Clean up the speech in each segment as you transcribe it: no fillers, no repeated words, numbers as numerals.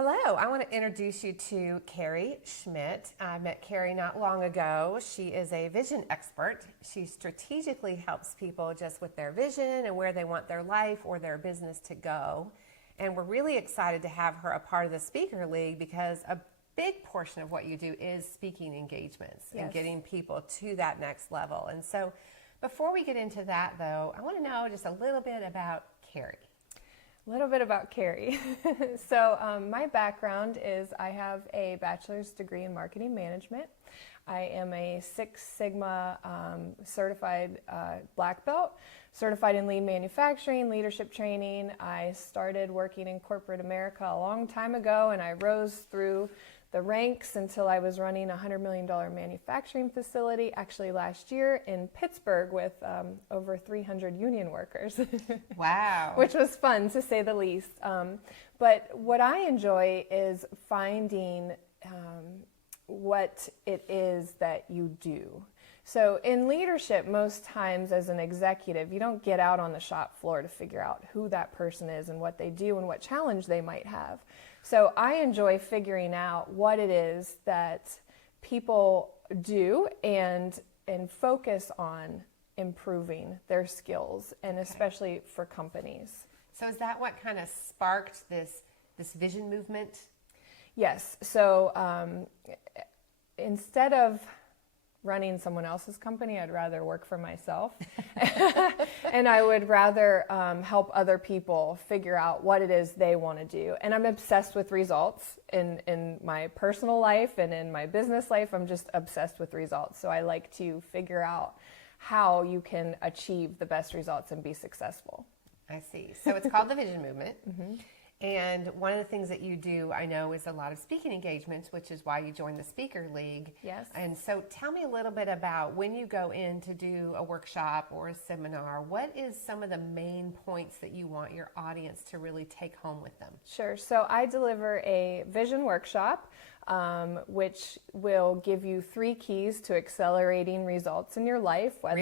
Hello, I want to introduce you to Carrie Schmidt. I met Carrie not long ago. She is a vision expert. She strategically helps people just with their vision and where they want their life or their business to go. And we're really excited to have her a part of the Speaker League because a big portion of what you do is speaking engagements and getting people to that next level. And so before we get into that though, I want to know just a little bit about Carrie. A little bit about Carrie. So my background is I have a bachelor's degree in marketing management. I am a Six Sigma certified black belt, certified in lean manufacturing, leadership training. I started working in corporate America a long time ago, and I rose through the ranks until I was running a $100 million manufacturing facility, actually last year in Pittsburgh with over 300 union workers. Wow. Which was fun, to say the least. But what I enjoy is finding what it is that you do. So in leadership, most times as an executive, you don't get out on the shop floor to figure out who that person is and what they do and what challenge they might have. So I enjoy figuring out what it is that people do and focus on improving their skills, and especially for companies. So is that what kind of sparked this vision movement? Yes. So instead of running someone else's company, I'd rather work for myself. And I would rather help other people figure out what it is they want to do. And I'm obsessed with results in my personal life and in my business life. I'm just obsessed with results. So I like to figure out how you can achieve the best results and be successful. I see. So it's called the Vision Movement. Mm-hmm. And one of the things that you do, I know, is a lot of speaking engagements, which is why you joined the Speaker League. Yes. And so tell me a little bit about when you go in to do a workshop or a seminar, what is some of the main points that you want your audience to really take home with them? Sure. So I deliver a vision workshop, which will give you 3 keys to accelerating results in your life. Whether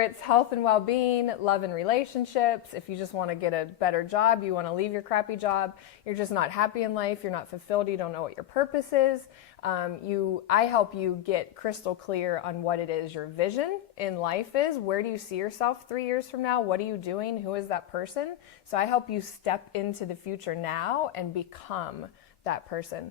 it's health and well-being, love and relationships, if you just want to get a better job, you want to leave your crappy job, you're just not happy in life, you're not fulfilled, you don't know what your purpose is. I help you get crystal clear on what it is your vision in life is. Where do you see yourself 3 years from now? What are you doing? Who is that person? So I help you step into the future now and become that person.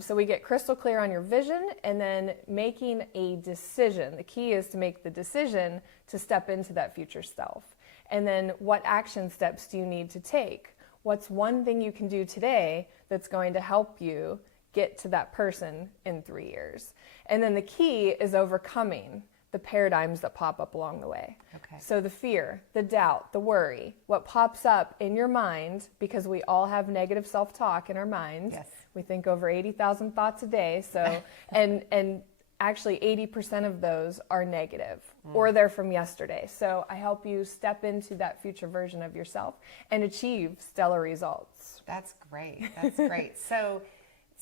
So we get crystal clear on your vision and then making a decision. The key is to make the decision to step into that future self. And then what action steps do you need to take? What's one thing you can do today that's going to help you get to that person in 3 years? And then the key is overcoming the paradigms that pop up along the way. Okay. So the fear, the doubt, the worry, what pops up in your mind, because we all have negative self-talk in our minds. Yes. We think over 80,000 thoughts a day. So, and actually 80% of those are negative or they're from yesterday. So I help you step into that future version of yourself and achieve stellar results. That's great. That's great. So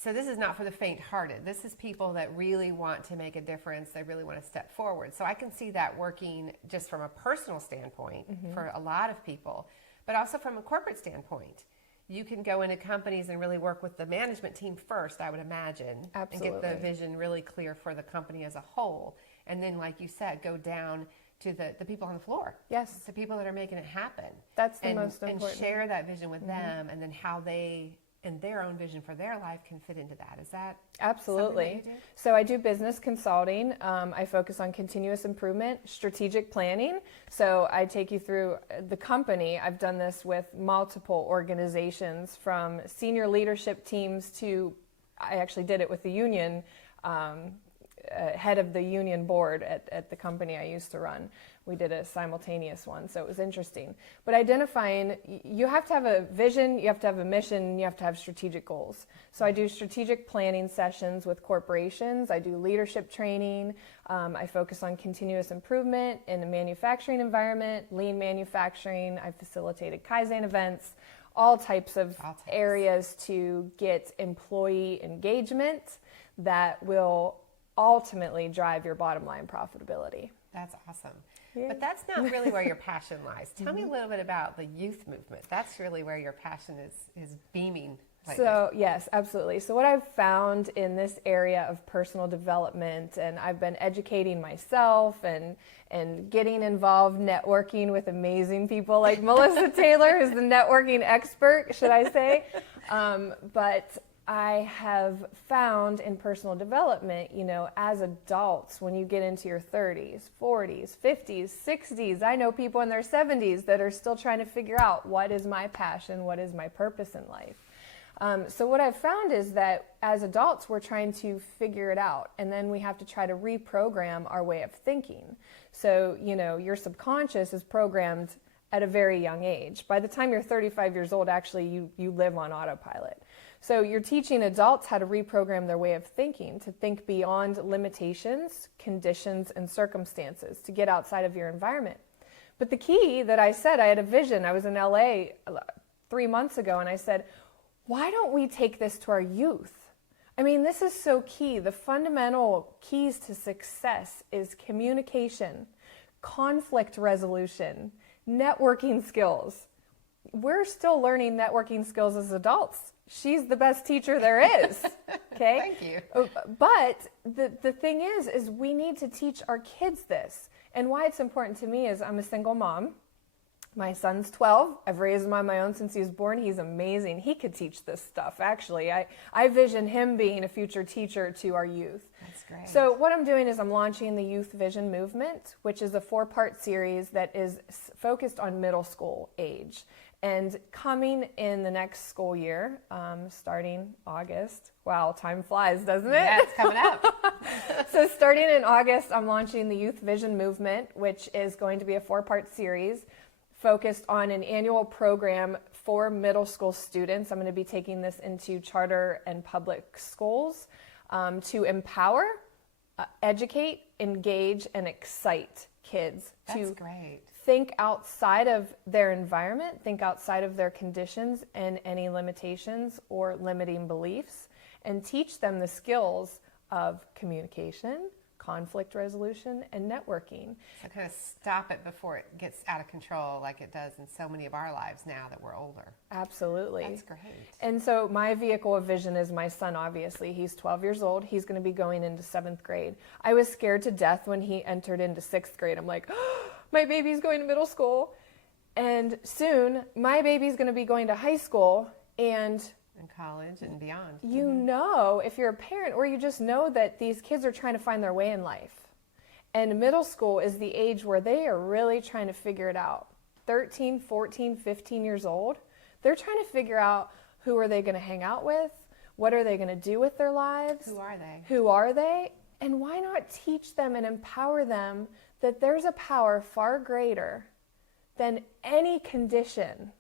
this is not for the faint-hearted. This is people that really want to make a difference. They really want to step forward. So I can see that working just from a personal standpoint for a lot of people, but also from a corporate standpoint. You can go into companies and really work with the management team first, I would imagine. Absolutely. And get the vision really clear for the company as a whole. And then, like you said, go down to the people on the floor. Yes. The people that are making it happen. That's the most important. And share that vision with them, and then how they and their own vision for their life can fit into that. Is that absolutely something that you do? So I do business consulting. I focus on continuous improvement, strategic planning. So I take you through the company. I've done this with multiple organizations, from senior leadership teams to, I actually did it with the union, head of the union board at the company I used to run. We did a simultaneous one, so it was interesting. But identifying, you have to have a vision, you have to have a mission, you have to have strategic goals. So I do strategic planning sessions with corporations. I do leadership training. I focus on continuous improvement in the manufacturing environment, lean manufacturing. I facilitated Kaizen events, all types of areas to get employee engagement that will ultimately drive your bottom line profitability. That's awesome. Yeah. But that's not really where your passion lies. Tell me a little bit about the youth movement. That's really where your passion is beaming. So yes, absolutely. So what I've found in this area of personal development, and I've been educating myself and getting involved, networking with amazing people like Melissa Taylor, who's the networking expert, should I say. But I have found in personal development, as adults, when you get into your 30s, 40s, 50s, 60s, I know people in their 70s that are still trying to figure out, what is my passion, what is my purpose in life? So what I've found is that as adults, we're trying to figure it out, and then we have to try to reprogram our way of thinking. So, your subconscious is programmed at a very young age. By the time you're 35 years old, actually, you live on autopilot. So you're teaching adults how to reprogram their way of thinking, to think beyond limitations, conditions, and circumstances, to get outside of your environment. But the key that I said, I had a vision. I was in LA 3 months ago, and I said, why don't we take this to our youth? I mean, this is so key. The fundamental keys to success is communication, conflict resolution, networking skills. We're still learning networking skills as adults. She's the best teacher there is. Okay? Thank you. But the thing is we need to teach our kids this. And why it's important to me is I'm a single mom. My son's 12. I've raised him on my own since he was born. He's amazing. He could teach this stuff, actually. I vision him being a future teacher to our youth. That's great. So what I'm doing is I'm launching the Youth Vision Movement, which is a 4-part series that is focused on middle school age. And coming in the next school year, starting August. Wow, time flies, doesn't it? Yeah, it's coming up. So starting in August, I'm launching the Youth Vision Movement, which is going to be a 4-part series focused on an annual program for middle school students. I'm going to be taking this into charter and public schools to empower, educate, engage, and excite kids to great. Think outside of their environment, think outside of their conditions and any limitations or limiting beliefs, and teach them the skills of communication, conflict resolution, and networking. So kind of stop it before it gets out of control like it does in so many of our lives now that we're older. Absolutely. That's great. And so my vehicle of vision is my son, obviously. He's 12 years old. He's going to be going into 7th grade. I was scared to death when he entered into 6th grade. I'm like, oh, my baby's going to middle school. And soon, my baby's going to be going to high school, and college and beyond. If you're a parent, or you just know that these kids are trying to find their way in life. And middle school is the age where they are really trying to figure it out. 13, 14, 15 years old, they're trying to figure out, who are they going to hang out with? What are they going to do with their lives? Who are they? And why not teach them and empower them that there's a power far greater than any condition?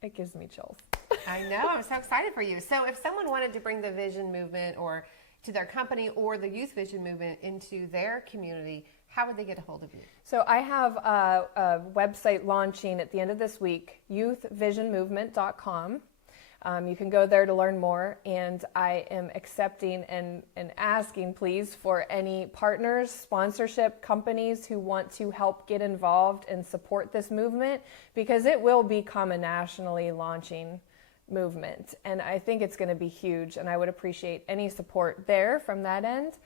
It gives me chills. I know. I'm so excited for you. So if someone wanted to bring the Vision Movement or to their company or the Youth Vision Movement into their community, how would they get a hold of you? So I have a website launching at the end of this week, youthvisionmovement.com. You can go there to learn more, and I am accepting and asking, please, for any partners, sponsorship companies who want to help get involved and support this movement, because it will become a nationally launching movement, and I think it's going to be huge, and I would appreciate any support there from that end.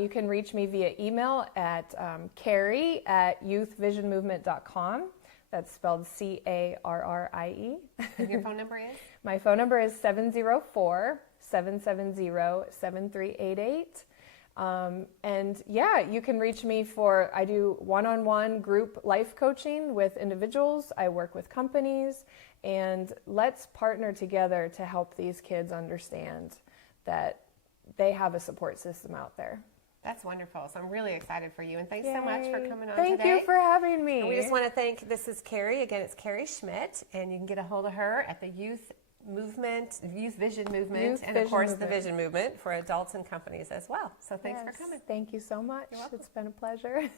You can reach me via email at Carrie@youthvisionmovement.com. That's spelled Carrie. And your phone number is? My phone number is 704-770-7388. And yeah, you can reach me I do one-on-one group life coaching with individuals. I work with companies, and let's partner together to help these kids understand that they have a support system out there. That's wonderful. So I'm really excited for you. And thanks so much for coming on today. Thank you for having me. And we just want to thank, this is Carrie. Again, it's Carrie Schmidt. And you can get a hold of her at the Youth Vision Movement, of course, the Vision Movement for adults and companies as well. So thanks for coming. Thank you so much. You're welcome. It's been a pleasure.